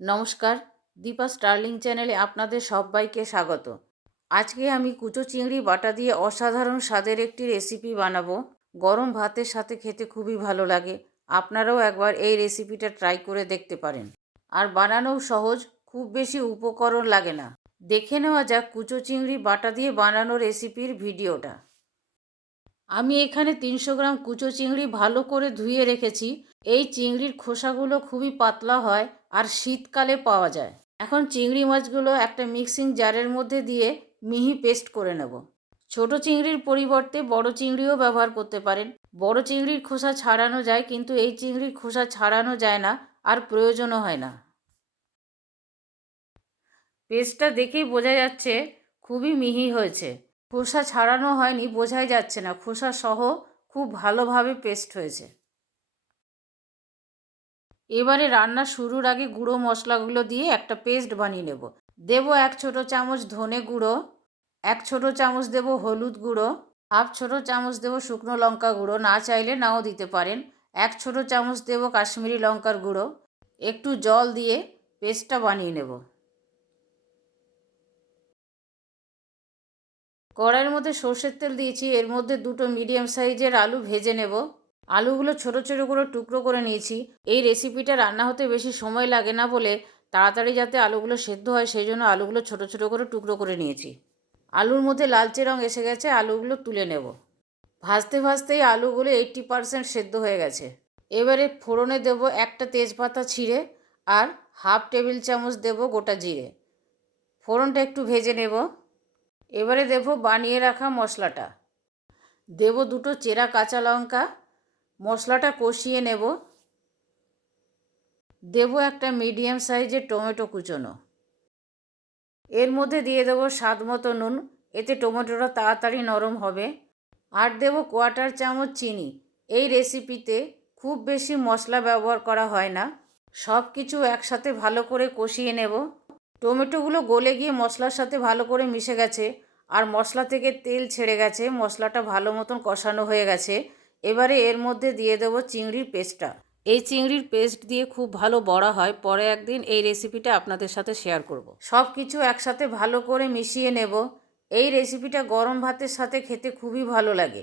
নমস্কার, দীপা স্টার্লিং চ্যানেলে আপনাদের সবাইকে স্বাগত। আজকে আমি কুচো চিংড়ি বাটা দিয়ে অসাধারণ স্বাদের একটি রেসিপি বানাবো। গরম ভাতের সাথে খেতে খুবই ভালো লাগে। আপনারাও একবার এই রেসিপিটা ট্রাই করে দেখতে পারেন। আর বানানোও সহজ, খুব বেশি উপকরণ লাগে না। দেখে নেওয়া যাক কুচো চিংড়ি বাটা দিয়ে বানানো রেসিপির ভিডিওটা আমি এখানে তিনশো গ্রাম কুচো চিংড়ি ভালো করে ধুয়ে রেখেছি। এই চিংড়ির খোসাগুলো খুবই পাতলা হয় আর শীতকালে পাওয়া যায়। এখন চিংড়ি মাছগুলো একটা মিক্সিং জারের মধ্যে দিয়ে মিহি পেস্ট করে নেব। ছোট চিংড়ির পরিবর্তে বড় চিংড়িও ব্যবহার করতে পারেন। বড় চিংড়ির খোসা ছাড়ানো যায়, কিন্তু এই চিংড়ির খোসা ছাড়ানো যায় না আর প্রয়োজনও হয় না। পেস্টটা দেখেই বোঝা যাচ্ছে খুবই মিহি হয়েছে। খোসা ছাড়ানো হয়নি, বোঝাই যাচ্ছে না। খোসা সহ খুব ভালোভাবে পেস্ট হয়েছে। এবারে রান্না শুরুর আগে গুঁড়ো মশলাগুলো দিয়ে একটা পেস্ট বানিয়ে নেব। দেব এক ছোট চামচ ধনে গুঁড়ো, এক ছোট চামচ দেব হলুদ গুঁড়ো, হাফ ছোট চামচ দেব শুকনো লঙ্কা গুঁড়ো, না চাইলে নাও দিতে পারেন। এক ছোট চামচ দেব কাশ্মীরি লঙ্কার গুঁড়ো, একটু জল দিয়ে পেস্টটা বানিয়ে নেব। কড়াইয়ের মধ্যে সর্ষের তেল দিয়েছি, এর মধ্যে দুটো মিডিয়াম সাইজের আলু ভেজে নেব। আলুগুলো ছোট ছোট করে টুকরো করে নিয়েছি। এই রেসিপিটা রান্না হতে বেশি সময় লাগে না বলে তাড়াতাড়ি যাতে আলুগুলো সেদ্ধ হয়, সেই জন্য আলুগুলো ছোট ছোট করে টুকরো করে নিয়েছি। আলুর মধ্যে লালচে রং এসে গেছে, আলুগুলো তুলে নেব। ভাজতে ভাজতেই আলুগুলো এইট্টি পারসেন্ট সেদ্ধ হয়ে গেছে। এবারে ফোড়নে দেব একটা তেজপাতা ছিঁড়ে আর হাফ টেবিল চামচ দেব গোটা জিরে। ফোড়নটা একটু ভেজে নেব। এবারে দেব বানিয়ে রাখা মশলাটা। দেব দুটো চেরা কাঁচা লঙ্কা, মশলাটা কষিয়ে নেব। দেব একটা মিডিয়াম সাইজের টমেটো কুচোনো। এর মধ্যে দিয়ে দেবো স্বাদ মতো নুন, এতে টমেটোটা তাড়াতাড়ি নরম হবে। আর দেব কোয়াটার চামচ চিনি। এই রেসিপিতে খুব বেশি মশলা ব্যবহার করা হয় না। সব কিছু একসাথে ভালো করে কষিয়ে নেব। টমেটোগুলো গলে গিয়ে মশলার সাথে ভালো করে মিশে গেছে, আর মশলা থেকে তেল ছেড়ে গেছে, মশলাটা ভালো মতন কষানো হয়ে গেছে। এবারে এর মধ্যে দিয়ে দেবো চিংড়ির পেস্টটা। এই চিংড়ির পেস্ট দিয়ে খুব ভালো বড়া হয়, পরে একদিন এই রেসিপিটা আপনাদের সাথে শেয়ার করব। সব কিছু একসাথে ভালো করে মিশিয়ে নেব। এই রেসিপিটা গরম ভাতের সাথে খেতে খুবই ভালো লাগে।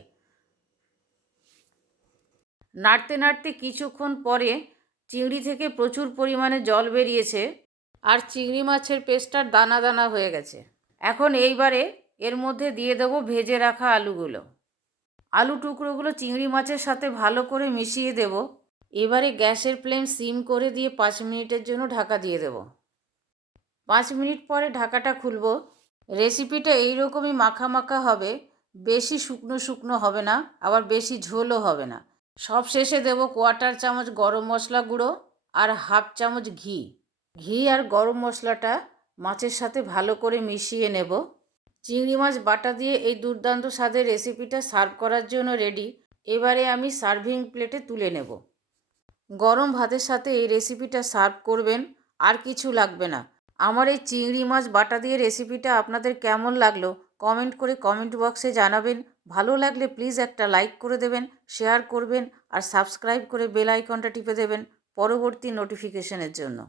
নাড়তে নাড়তে কিছুক্ষণ পরে চিংড়ি থেকে প্রচুর পরিমাণে জল বেরিয়েছে। আর চিংড়ি মাছের পেস্টটার দানা দানা হয়ে গেছে। এখন এইবারে এর মধ্যে দিয়ে দেবো ভেজে রাখা আলুগুলো। আলু টুকরোগুলো চিংড়ি মাছের সাথে ভালো করে মিশিয়ে দেব। এবারে গ্যাসের ফ্লেম সিম করে দিয়ে পাঁচ মিনিটের জন্য ঢাকা দিয়ে দেব। পাঁচ মিনিট পরে ঢাকাটা খুলব। রেসিপিটা এইরকমই মাখা মাখা হবে। বেশি শুকনো শুকনো হবে না, আবার বেশি ঝোলও হবে না। সব শেষে দেব কোয়াটার চামচ গরম মশলা গুঁড়ো আর হাফ চামচ ঘি। ঘি আর গরম মশলাটা মাছের সাথে ভালো করে মিশিয়ে নেব। চিংড়ি মাছ বাটা দিয়ে এই দুর্দান্ত স্বাদের রেসিপিটা সার্ভ করার জন্য রেডি। এবারে আমি সার্ভিং প্লেটে তুলে নেব। গরম ভাতের সাথে এই রেসিপিটা সার্ভ করবেন, আর কিছু লাগবে না। আমার এই চিংড়ি মাছ বাটা দিয়ে রেসিপিটা আপনাদের কেমন লাগল কমেন্ট করে কমেন্ট বক্সে জানাবেন। ভালো লাগলে প্লিজ একটা লাইক করে দেবেন, শেয়ার করবেন, আর সাবস্ক্রাইব করে বেল আইকনটা টিপে দেবেন পরবর্তী নোটিফিকেশনের জন্য।